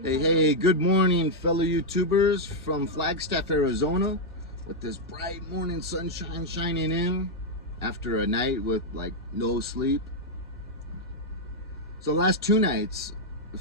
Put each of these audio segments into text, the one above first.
Hey, good morning, fellow YouTubers from Flagstaff, Arizona, with this bright morning sunshine shining in after a night with like no sleep. So last two nights,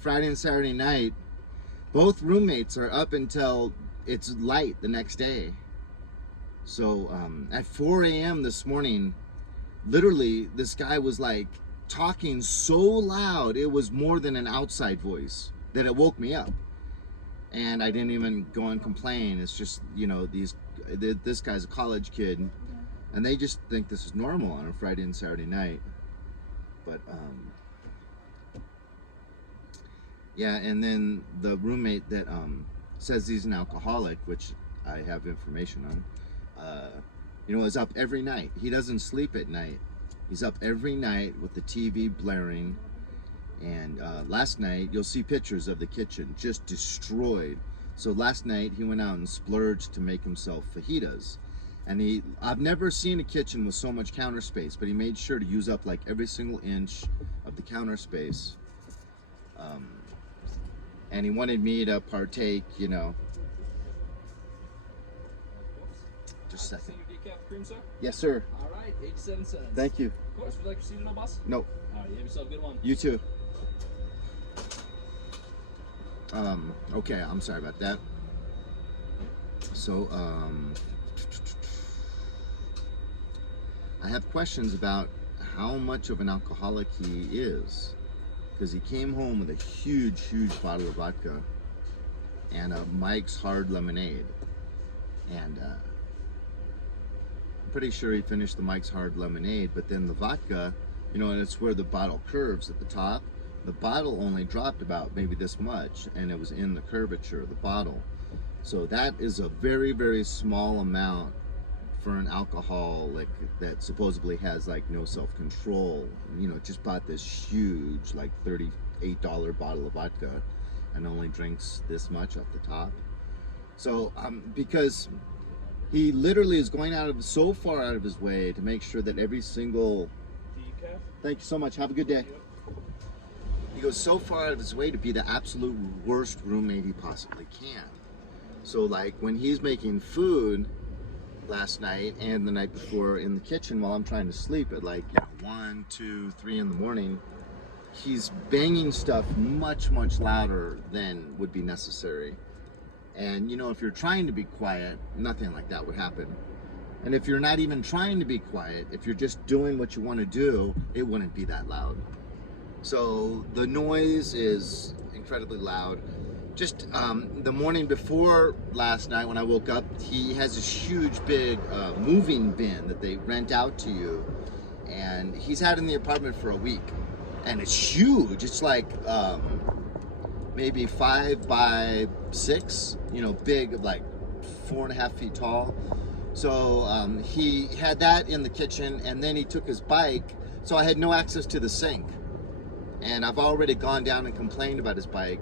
Friday and Saturday night, both roommates are up until it's light the next day. So at 4 a.m. this morning, literally this guy was like talking so loud, it was more than an outside voice, that it woke me up. And I didn't even go and complain. It's just, you know, this guy's a college kid, and they just think this is normal on a Friday and Saturday night. But yeah, and then the roommate that says he's an alcoholic, which I have information on, you know, is up every night. He doesn't sleep at night. He's up every night with the TV blaring. And last night, you'll see pictures of the kitchen just destroyed. So last night, he went out and splurged to make himself fajitas. And I've never seen a kitchen with so much counter space, but he made sure to use up like every single inch of the counter space. And he wanted me to partake, you know. Just a second. Decaf cream, sir? Yes, sir. All right, 87 cents. Thank you. Of course, would you like your seat on the bus? No. All right, you have yourself a good one. You too. Okay, I'm sorry about that. So, I have questions about how much of an alcoholic he is, because he came home with a huge bottle of vodka and a Mike's Hard Lemonade, and I'm pretty sure he finished the Mike's Hard Lemonade, but then the vodka, you know, and it's where the bottle curves at the top. The bottle only dropped about maybe this much, and it was in the curvature of the bottle. So that is a very small amount for an alcoholic that supposedly has like no self-control. You know, just bought this huge like $38 bottle of vodka and only drinks this much off the top. So because he literally is going so far out of his way to make sure that every single... Decaf? Thank you so much. Have a good day. He goes so far out of his way to be the absolute worst roommate he possibly can. So like when he's making food last night and the night before in the kitchen while I'm trying to sleep at like 1, 2, 3 in the morning, he's banging stuff much louder than would be necessary. And you know, if you're trying to be quiet, nothing like that would happen. And if you're not even trying to be quiet, if you're just doing what you want to do, it wouldn't be that loud. So the noise is incredibly loud. Just the morning before last night when I woke up, he has this huge big moving bin that they rent out to you. And he's had in the apartment for a week. And it's huge. It's like maybe 5 by 6, you know, big, like 4.5 feet tall. So he had that in the kitchen, and then he took his bike. So I had no access to the sink. And I've already gone down and complained about his bike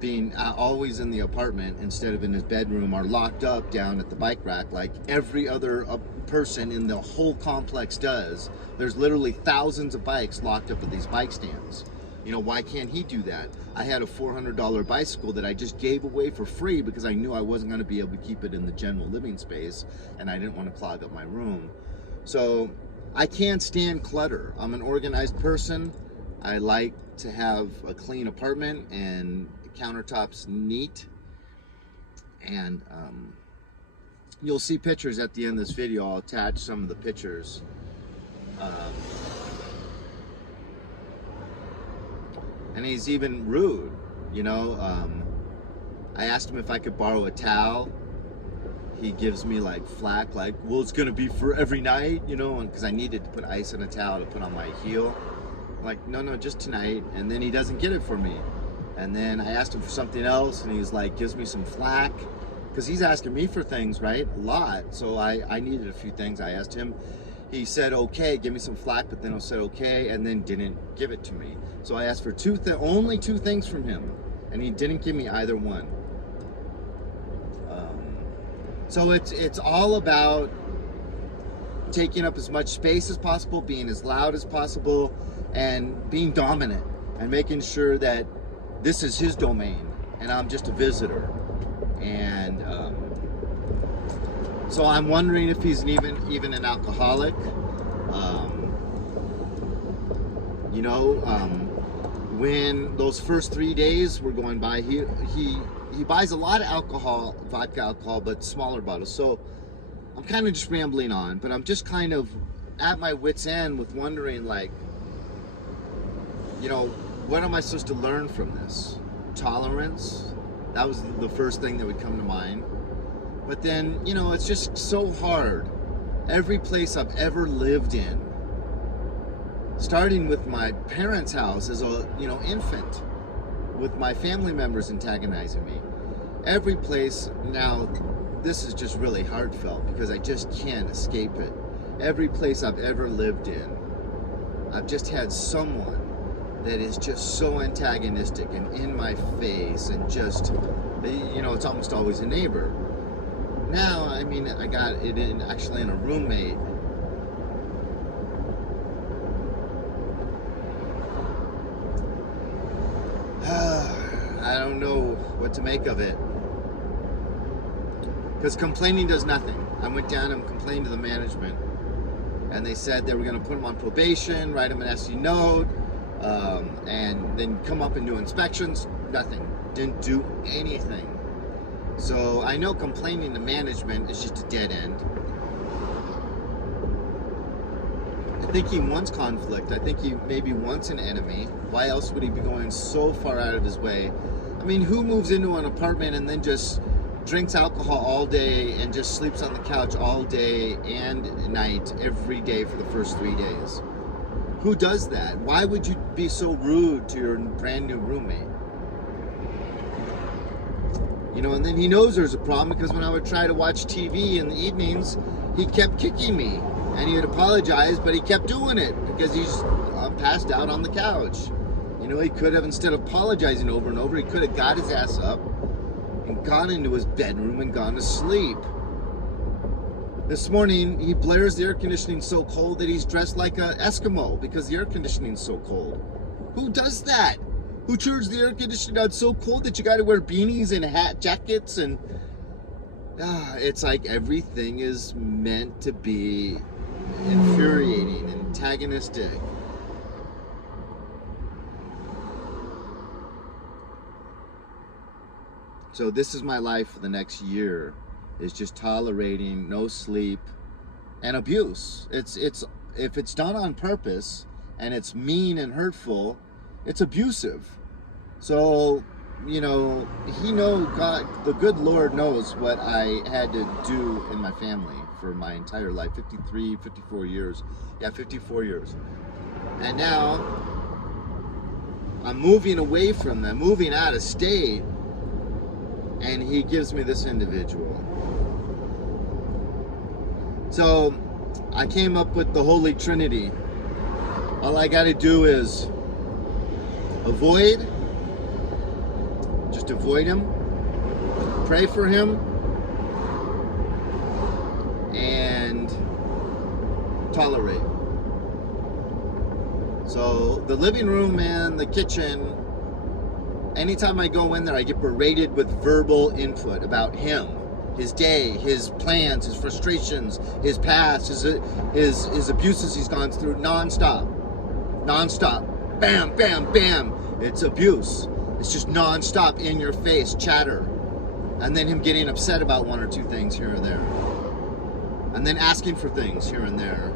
being always in the apartment instead of in his bedroom or locked up down at the bike rack like every other person in the whole complex does. There's literally thousands of bikes locked up at these bike stands. You know, why can't he do that? I had a $400 bicycle that I just gave away for free because I knew I wasn't going to be able to keep it in the general living space, and I didn't want to clog up my room. So I can't stand clutter. I'm an organized person. I like to have a clean apartment and countertops neat. And you'll see pictures at the end of this video. I'll attach some of the pictures. And he's even rude, you know. I asked him if I could borrow a towel. He gives me like flack, like, well, it's gonna be for every night, you know, because I needed to put ice in a towel to put on my heel. Like, no, just tonight. And then he doesn't get it for me. And then I asked him for something else, and he's like, gives me some flack, because he's asking me for things, right? A lot. So I needed a few things. I asked him. He said, okay, give me some flack, but then I said, okay, and then didn't give it to me. So I asked for only two things from him, and he didn't give me either one. So it's all about taking up as much space as possible, being as loud as possible, and being dominant, and making sure that this is his domain. and I'm just a visitor. And so I'm wondering if he's even an alcoholic. When those first 3 days were going by, he buys a lot of alcohol, vodka alcohol, but smaller bottles. So I'm kind of just rambling on, but I'm just kind of at my wit's end with wondering, like, what am I supposed to learn from this? Tolerance? That was the first thing that would come to mind. But then, it's just so hard. Every place I've ever lived in, starting with my parents' house as a infant, with my family members antagonizing me. Every place now, this is just really heartfelt because I just can't escape it. Every place I've ever lived in, I've just had someone that is just so antagonistic and in my face, and just, it's almost always a neighbor. Now, I got it actually in a roommate. I don't know what to make of it, because complaining does nothing. I went down and complained to the management, and they said they were going to put him on probation, write him an SC note, and then come up and do inspections. Nothing. Didn't do anything. So I know complaining to management is just a dead end. I think he wants conflict. I think he maybe wants an enemy. Why else would he be going so far out of his way? Who moves into an apartment and then just drinks alcohol all day and just sleeps on the couch all day and night every day for the first 3 days? Who does that? Why would you be so rude to your brand new roommate? And then he knows there's a problem, because when I would try to watch TV in the evenings, he kept kicking me. And he would apologize, but he kept doing it because he's passed out on the couch. He could have, instead of apologizing over and over, he could have got his ass up and gone into his bedroom and gone to sleep. This morning, he blares the air conditioning so cold that he's dressed like an Eskimo because the air conditioning's so cold. Who does that? Who turns the air conditioning out so cold that you got to wear beanies and hat jackets? And it's like everything is meant to be infuriating, antagonistic. So this is my life for the next year, is just tolerating no sleep and abuse. It's if it's done on purpose and it's mean and hurtful, it's abusive. So, God, the good Lord knows what I had to do in my family for my entire life, 54 years. Yeah, 54 years. And now I'm moving away from them, moving out of state, and he gives me this individual. So I came up with the Holy Trinity. All I got to do is avoid him, pray for him, and tolerate. So the living room and the kitchen, anytime I go in there, I get berated with verbal input about him, his day, his plans, his frustrations, his past, his abuses he's gone through, nonstop. Bam, bam, bam. It's abuse. It's just nonstop in your face chatter. And then him getting upset about one or two things here and there. And then asking for things here and there.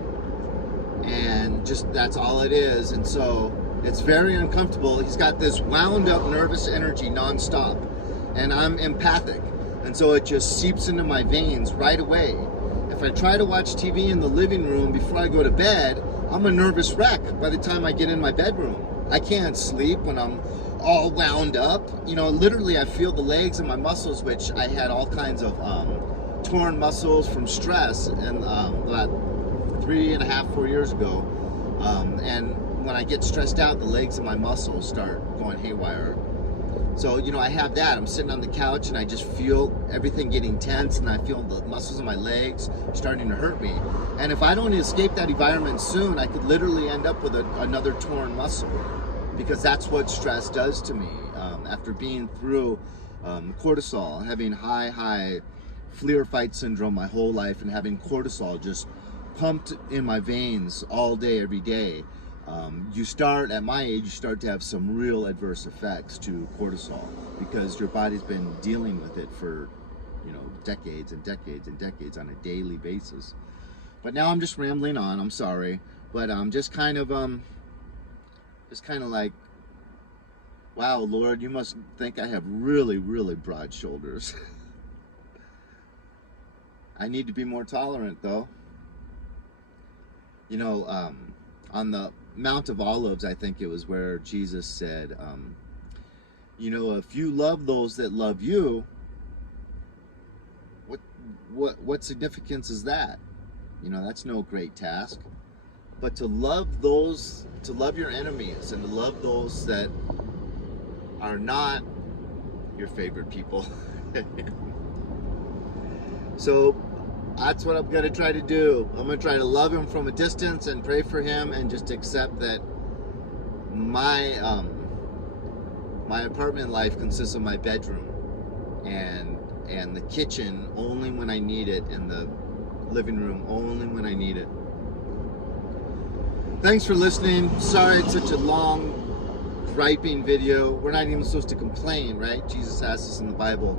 And just, that's all it is. And so it's very uncomfortable. He's got this wound up nervous energy nonstop. And I'm empathic. And so it just seeps into my veins right away. If I try to watch TV in the living room before I go to bed, I'm a nervous wreck by the time I get in my bedroom. I can't sleep when I'm all wound up. You know, literally I feel the legs and my muscles, which I had all kinds of torn muscles from stress and about 3.5, 4 years ago. And when I get stressed out, the legs and my muscles start going haywire. So, you know, I have that. I'm sitting on the couch and I just feel everything getting tense, and I feel the muscles in my legs starting to hurt me. And if I don't escape that environment soon, I could literally end up with another torn muscle, because that's what stress does to me. after being through cortisol, having high Fleer fight syndrome my whole life, and having cortisol just pumped in my veins all day, every day. You start, at my age, you start to have some real adverse effects to cortisol because your body's been dealing with it for, decades and decades and decades on a daily basis. But now I'm just rambling on, I'm sorry, but I'm just kind of like, wow, Lord, you must think I have really, really broad shoulders. I need to be more tolerant, though. On the Mount of Olives, I think it was where Jesus said, if you love those that love you, what significance is that? That's no great task. But to love your enemies, and to love those that are not your favorite people. So that's what I'm going to try to do. I'm going to try to love him from a distance and pray for him, and just accept that my apartment life consists of my bedroom and the kitchen only when I need it, and the living room only when I need it. Thanks for listening. Sorry it's such a long, griping video. We're not even supposed to complain, right? Jesus asked us in the Bible.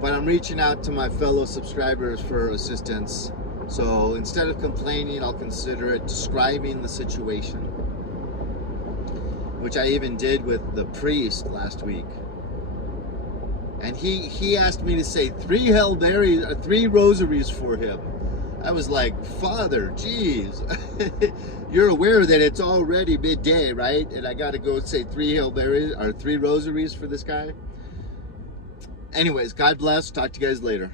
But I'm reaching out to my fellow subscribers for assistance. So instead of complaining, I'll consider it describing the situation, which I even did with the priest last week. And he asked me to say 3 Hail Marys or 3 rosaries for him. I was like, Father, geez, you're aware that it's already midday, right? And I got to go say 3 Hail Marys or 3 rosaries for this guy. Anyways, God bless. Talk to you guys later.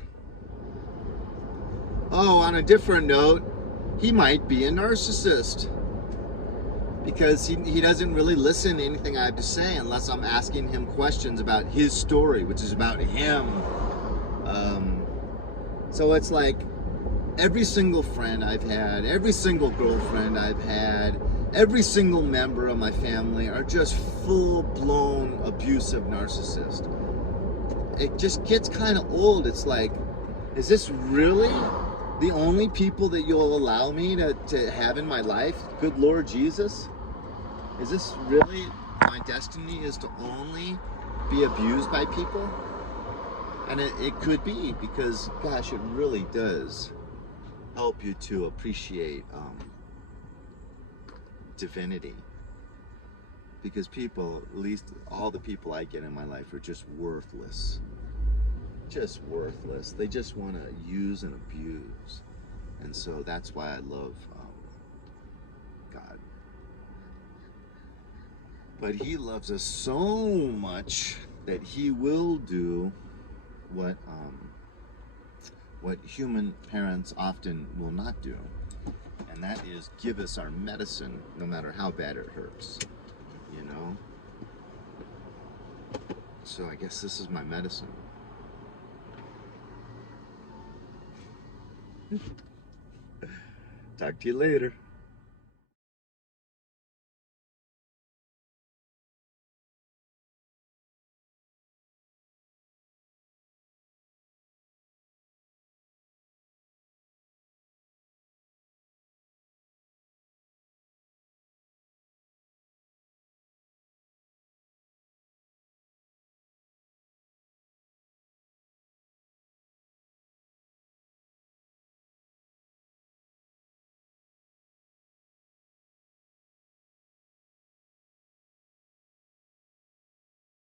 Oh, on a different note, he might be a narcissist, because he doesn't really listen to anything I have to say unless I'm asking him questions about his story, which is about him. So it's like every single friend I've had, every single girlfriend I've had, every single member of my family are just full-blown abusive narcissists. It just gets kind of old. It's like, is this really the only people that you'll allow me to have in my life? Good Lord Jesus? Is this really my destiny, is to only be abused by people? And it could be, because, gosh, it really does help you to appreciate divinity. Because people, at least all the people I get in my life, are just worthless. Just worthless. They just want to use and abuse. And so that's why I love God. But he loves us so much that he will do what human parents often will not do. And that is give us our medicine, no matter how bad it hurts. So I guess this is my medicine. Talk to you later.